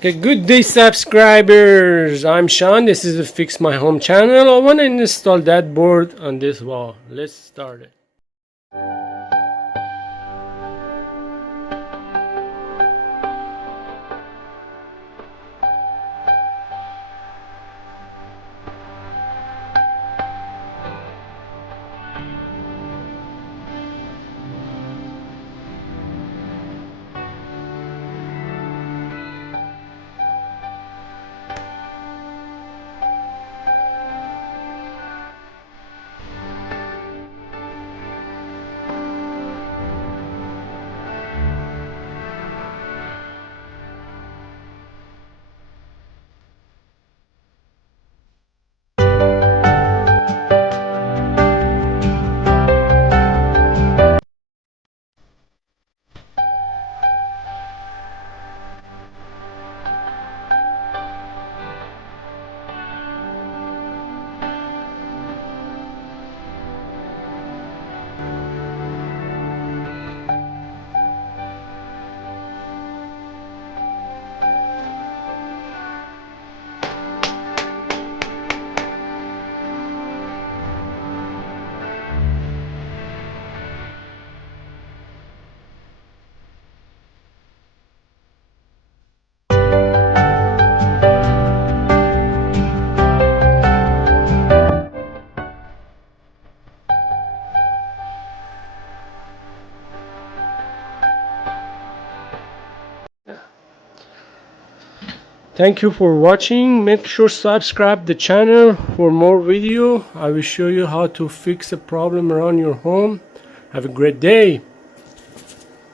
Okay, good day subscribers. I'm Sean. This is the Fix My Home channel. I want to install that board on this wall. Let's start it. Thank you for watching. Make sure subscribe the channel for more video. I will show you how to fix a problem around your home. Have a great day.